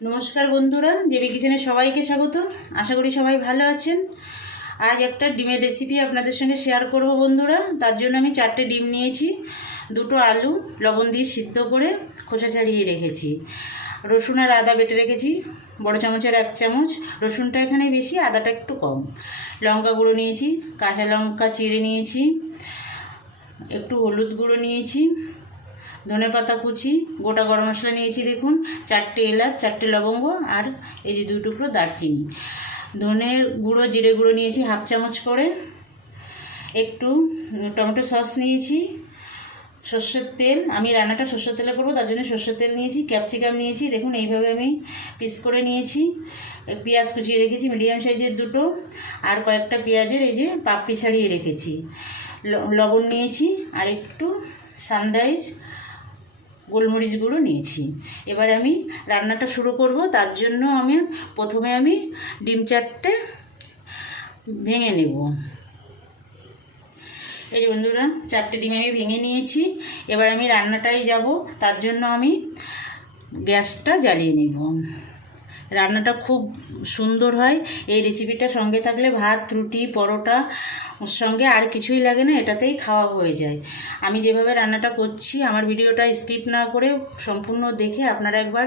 নমস্কার বন্ধুরা, জেবি কিচেনে সবাইকে স্বাগত। আশা করি সবাই ভালো আছেন। আজ একটা ডিমের রেসিপি আপনাদের সঙ্গে শেয়ার করব বন্ধুরা। তার জন্য আমি 4টে ডিম নিয়েছি, 2টো আলু লবণ দিয়ে সিদ্ধ করে খোসা ছাড়িয়ে রেখেছি, রসুন আর আদা বেটে রেখেছি বড় চামচের 1 চামচ, রসুনটা এখানে বেশি, আদাটা একটু কম, লঙ্কা গুঁড়ো নিয়েছি, কাঁচা লঙ্কা চিড়ে নিয়েছি, একটু হলুদ গুঁড়ো নিয়েছি, ধনেপাতা কুচি, গোটা গরম মশলা নিয়েছি দেখুন, 4টে এলাচ, 4টে লবঙ্গ আর এই যে 2 টুকরো দারচিনি, ধনে গুঁড়ো জিরে গুঁড়ো নিয়েছি 1/2 চামচ করে, একটু টমেটো সস নিয়েছি, সর্ষের তেল, আমি রান্নাটা সর্ষের তেলে করবো তার জন্য সর্ষের তেল নিয়েছি, ক্যাপসিকাম নিয়েছি দেখুন এইভাবে আমি পিস করে নিয়েছি, পেঁয়াজ কুচিয়ে রেখেছি মিডিয়াম সাইজের 2টো, আর কয়েকটা পেঁয়াজের এই যে পাপড়ি ছাড়িয়ে রেখেছি, লবণ নিয়েছি আর একটু সানরাইজ গোলমরিচ গুঁড়ো নিয়েছি। এবার আমি রান্নাটা শুরু করব। তার জন্য প্রথমে আমি ডিম 4টে ভেঙে নেব। এই বন্ধুরা 4টে ডিম আমি ভেঙে নিয়েছি। এবার আমি রান্নাটাই যাব, তার জন্য আমি গ্যাসটা জ্বালিয়ে নেব। রান্নাটা খুব সুন্দর হয়, এই রেসিপিটা সঙ্গে থাকলে ভাত, রুটি, পরোটা ওর সঙ্গে আর কিছুই লাগে না, এটাতেই খাওয়া হয়ে যায়। আমি যেভাবে রান্নাটা করছি আমার ভিডিওটা স্কিপ না করে সম্পূর্ণ দেখে আপনারা একবার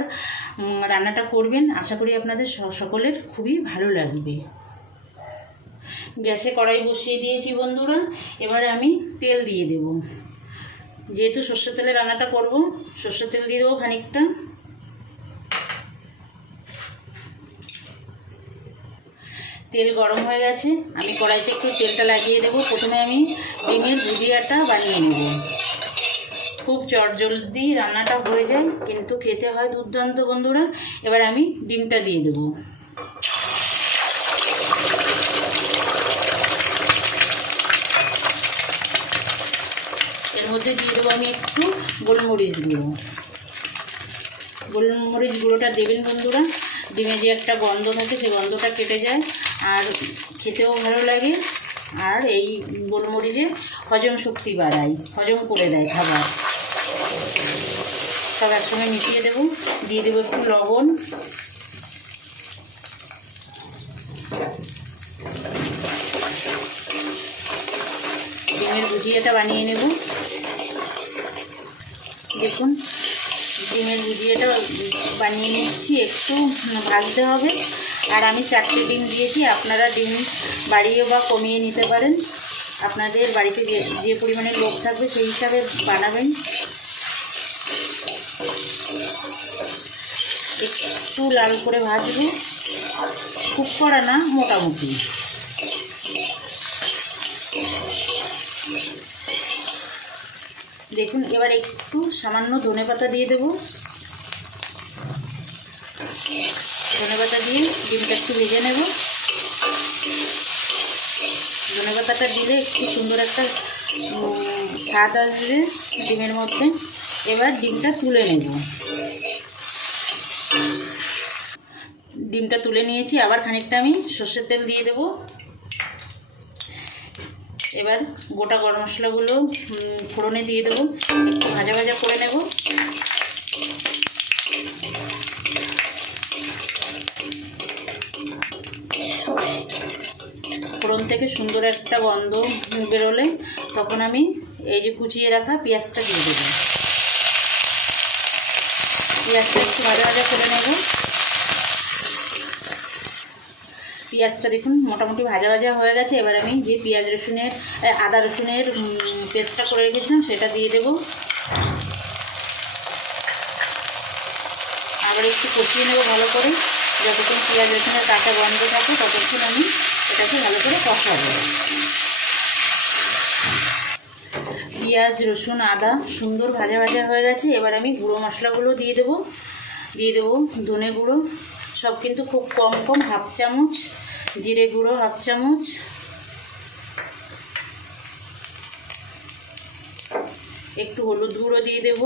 রান্নাটা করবেন, আশা করি আপনাদের সকলের খুবই ভালো লাগবে। গ্যাসে কড়াই বসিয়ে দিয়েছি বন্ধুরা। এবারে আমি তেল দিয়ে দেব, যেহেতু সর্ষের তেলে রান্নাটা করব সর্ষের তেল দিয়ে দেবো খানিকটা। তেল গরম হয়ে গেছে, আমি কড়াইতে একটু তেলটা লাগিয়ে দেবো। প্রথমে আমি ডিমের ভুজিয়াটা বানিয়ে নেব। খুব চটজলদি রান্নাটা হয়ে যায়, কিন্তু খেতে হয় দুর্দান্ত বন্ধুরা। এবার আমি ডিমটা দিয়ে দেবো। এর মধ্যে দিয়ে দেবো আমি একটু গোলমরিচ গুঁড়ো। গোলমরিচ গুঁড়োটা দেবেন বন্ধুরা, ডিমে যে একটা গন্ধ থাকে সেই গন্ধটা কেটে যায় আর খেতেও ভালো লাগে। আর এই গোলমরিচে হজম শক্তি বাড়ায়, হজম করে দেয় খাবার। সব একসঙ্গে মিশিয়ে দেবো। দিয়ে দেবো একটু লবণ, ডিমের ভুজিয়াটা বানিয়ে নেব। দেখুন ডিমের ভুজিয়াটা বানিয়ে নিচ্ছি, একটু ভাজতে হবে। আর আমি 4টে ডিম দিয়েছি, আপনারা ডিম বাড়িয়ে বা কমিয়ে নিতে পারেন, আপনাদের বাড়িতে যে পরিমাণে লোক থাকবে সেই হিসাবে বানাবেন। একটু লাল করে ভাজবো, খুব কড়া না, মোটামুটি। দেখুন এবার একটু সামান্য ধনেপাতা দিয়ে দেবো। ধনেপাতা দিয়ে ডিমটা একটু ভেজে নেব। ধনেপাতাটা দিলে একটু সুন্দর একটা স্বাদ আসবে ডিমের মধ্যে। এবার ডিমটা তুলে নেব। ডিমটা তুলে নিয়েছি, আবার খানিকটা আমি সর্ষের তেল দিয়ে দেব। এবার গোটা গরম মশলাগুলো ফোড়নে দিয়ে দেবো, একটু ভাজা ভাজা করে নেব। ফোড়ন থেকে সুন্দর একটা গন্ধ বেরোলে তখন আমি এই যে কুচিয়ে রাখা পেঁয়াজটা দিয়ে দেবো। পেঁয়াজটা একটু ভাজা ভাজা করে নেব। পেঁয়াজটা দেখুন মোটামুটি ভাজা ভাজা হয়ে গেছে। এবার আমি যে আদা রসুনের পেস্টটা করে রেখেছিলাম সেটা দিয়ে দেব। আবার একটু কষিয়ে নেব ভালো করে, যতক্ষণ পেঁয়াজ রসুনের কাঁচা গন্ধ থাকে ততক্ষণ আমি এটাকে ভালো করে কষাবো। পেঁয়াজ রসুন আদা সুন্দর ভাজা ভাজা হয়ে গেছে। এবার আমি গুঁড়ো মশলাগুলো দিয়ে দেবো। ধনে গুঁড়ো সব কিন্তু খুব কম কম, 1/2 চামচ, জিরে গুঁড়ো 1/2 চামচ, একটু হলুদ গুঁড়ো দিয়ে দেব,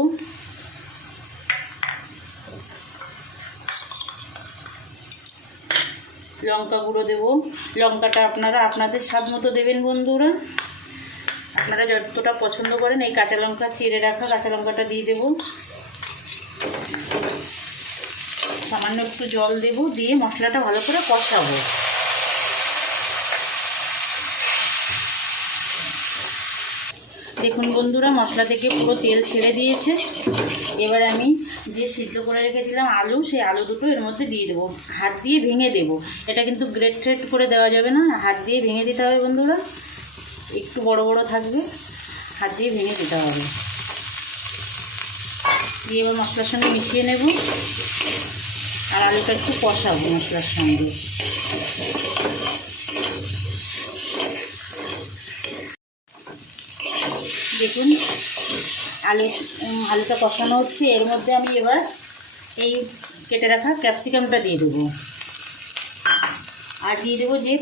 লঙ্কা গুঁড়ো দেব। লঙ্কাটা আপনারা আপনাদের স্বাদ মতো দেবেন বন্ধুরা, আপনারা যতটা পছন্দ করেন। এই কাঁচা লঙ্কা চিড়ে রাখা কাঁচা লঙ্কাটা দিয়ে দেব। সামান্য একটু জল দেব, দিয়ে মশলাটা ভালো করে কষাবো। দেখুন বন্ধুরা, মশলা থেকে পুরো তেল ছেড়ে দিয়েছে। এবার আমি যে সিদ্ধ করে রেখেছিলাম আলু, সেই আলু দুটো এর মধ্যে দিয়ে দেবো। হাত দিয়ে ভেঙে দেবো, এটা কিন্তু গ্রেট করে দেওয়া যাবে না, হাত দিয়ে ভেঙে দিতে হবে বন্ধুরা। একটু বড় বড় থাকবে, হাত দিয়ে ভেঙে দিতে হবে। দিয়ে এবার মশলার সঙ্গে মিশিয়ে নেব, আর আলুটা একটু কষাবো মশলার সঙ্গে। দেখুন আলুটা কষানো হচ্ছে। এর মধ্যে আমি এবার এই কেটে রাখা ক্যাপসিকামটা দিয়ে দেবো, আর দিয়ে দেবো যে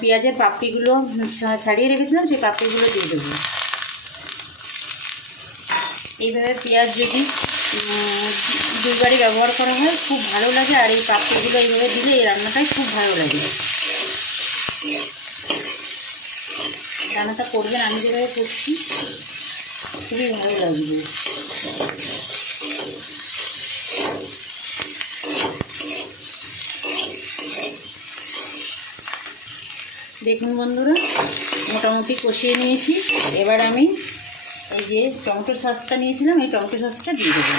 পেঁয়াজের পাপড়িগুলো ছাড়িয়ে রেখেছিলাম, সেই পাপড়িগুলো দিয়ে দেবো। এইভাবে পেঁয়াজ যদি দুবারই ব্যবহার করা হয় খুব ভালো লাগে, আর এই পাপড়িগুলো এইভাবে দিলে এই রান্নাটাই খুব ভালো লাগে। রান্নাটা করবেন, আমি যেভাবে করছি খুবই ভালো লাগবে। দেখুন বন্ধুরা, মোটামুটি কষিয়ে নিয়েছি। এবার আমি এই যে টমেটো সসটা নিয়েছিলাম, এই টমেটো সসটা দিয়ে দেবো।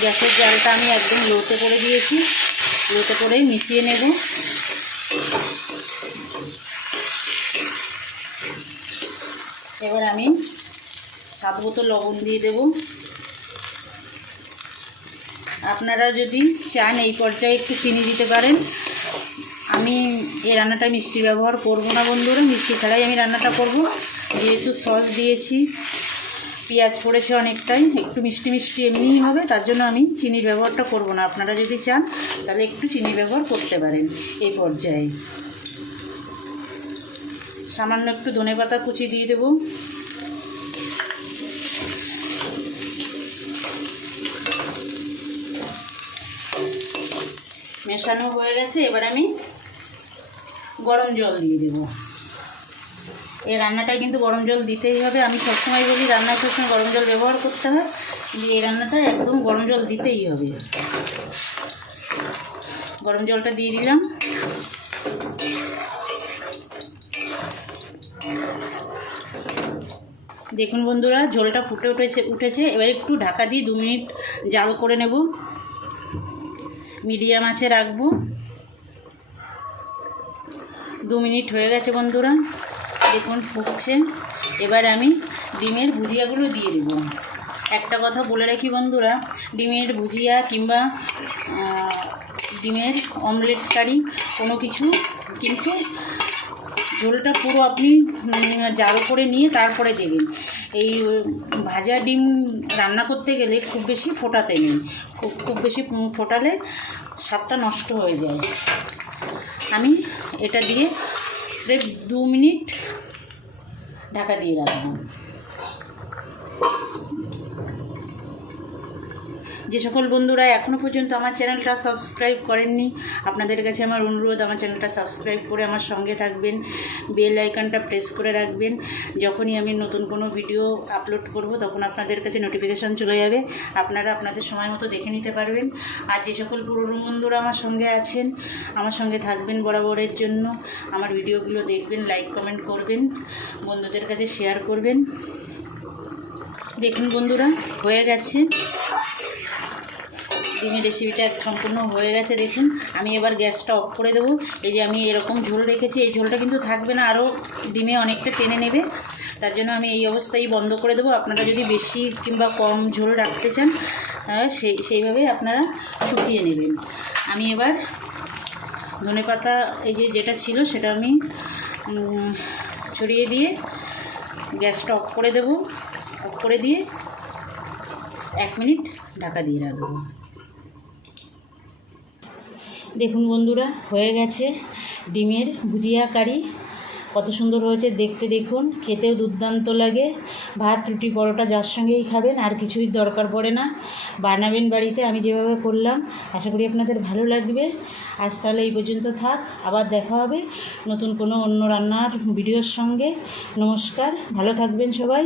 গ্যাসের জালটা আমি একদম লোতে করে দিয়েছি, লোতে করেই মিশিয়ে নেব। এবার আমি স্বাদ মতো লবণ দিয়ে দেব। আপনারা যদি চান এই পর্যায়ে একটু চিনি দিতে পারেন। আমি এই রান্নাটা মিষ্টি ব্যবহার করব না বন্ধুরা, মিষ্টি ছাড়াই আমি রান্নাটা করব। যেহেতু সস দিয়েছি, পেঁয়াজ পড়েছে অনেকটাই, একটু মিষ্টি মিষ্টি এমনিই হবে, তার জন্য আমি চিনির ব্যবহারটা করব না। আপনারা যদি চান তাহলে একটু চিনি ব্যবহার করতে পারেন এই পর্যায়ে। সামান্য একটু ধনেপাতা কুচি দিয়ে দেব। মেশানো হয়ে গেছে। এবার আমি গরম জল দিয়ে দেব। এই রান্নাটায় কিন্তু গরম জল দিতেই হবে। আমি সবসময় বলি রান্নায় সবসময় গরম জল ব্যবহার করতে হয়, কিন্তু এই রান্নাটা একদম গরম জল দিতেই হবে। গরম জলটা দিয়ে দিলাম। দেখুন বন্ধুরা, ঝোলটা ফুটে উঠেছে। এবার একটু ঢাকা দিয়ে 2 মিনিট জাল করে নেব। মিডিয়াম আঁচে রাখবো। 2 মিনিট হয়ে গেছে বন্ধুরা, দেখুন ফুটছে। এবার আমি ডিমের ভুজিয়াগুলো দিয়ে দেব। একটা কথা বলে রাখি বন্ধুরা, ডিমের ভুজিয়া কিংবা ডিমের অমলেট কারি কোনো কিছু কিন্তু ঝোলটা পুরো আপনি জাল করে নিয়ে তারপরে দেবেন। এই ভাজা ডিম রান্না করতে গেলে খুব বেশি ফোটাতে নেই, খুব বেশি ফোটালে স্বাদটা নষ্ট হয়ে যায়। আমি এটা দিয়ে স্রেফ 2 মিনিট ঢাকা দিয়ে রাখবো। যে সকল বন্ধুরা এখনও পর্যন্ত আমার চ্যানেলটা সাবস্ক্রাইব করেননি, আপনাদের কাছে আমার অনুরোধ, আমার চ্যানেলটা সাবস্ক্রাইব করে আমার সঙ্গে থাকবেন। বেল আইকনটা প্রেস করে রাখবেন। যখনই আমি নতুন কোনো ভিডিও আপলোড করব তখন আপনাদের কাছে নোটিফিকেশান চলে যাবে, আপনারা আপনাদের সময় মতো দেখে নিতে পারবেন। আর যে সকল পুরনো বন্ধুরা আমার সঙ্গে আছেন, আমার সঙ্গে থাকবেন বরাবরের জন্য, আমার ভিডিওগুলো দেখবেন, লাইক কমেন্ট করবেন, বন্ধুদের কাছে শেয়ার করবেন। দেখুন বন্ধুরা, হয়ে গেছে ডিমের রেসিপিটা সম্পূর্ণ হয়ে গেছে। দেখুন, আমি এবার গ্যাসটা অফ করে দেবো। এই যে আমি এরকম ঝোল রেখেছি, এই ঝোলটা কিন্তু থাকবে না, আরও ডিমে অনেকটা টেনে নেবে, তার জন্য আমি এই অবস্থায় বন্ধ করে দেবো। আপনারা যদি বেশি কিংবা কম ঝোল রাখতে চান সেইভাবে আপনারা শুকিয়ে নেবেন। আমি এবার ধনেপাতা এই যেটা ছিল সেটা আমি ছড়িয়ে দিয়ে গ্যাসটা অফ করে দেবো। অফ করে দিয়ে 1 মিনিট ঢাকা দিয়ে রাখবো। দেখুন বন্ধুরা, হয়ে গেছে ডিমের ভুজিয়া কারি। কত সুন্দর হয়েছে দেখতে, দেখুন খেতেও দুর্দান্ত লাগে। ভাত রুটি পরোটা যার সঙ্গেই খাবেন, আর কিছুই দরকার পড়ে না। বানাবেন বাড়িতে, আমি যেভাবে করলাম, আশা করি আপনাদের ভালো লাগবে। আজ তাহলে এই পর্যন্ত থাক, আবার দেখা হবে নতুন কোনো অন্য রান্নার ভিডিওর সঙ্গে। নমস্কার, ভালো থাকবেন সবাই।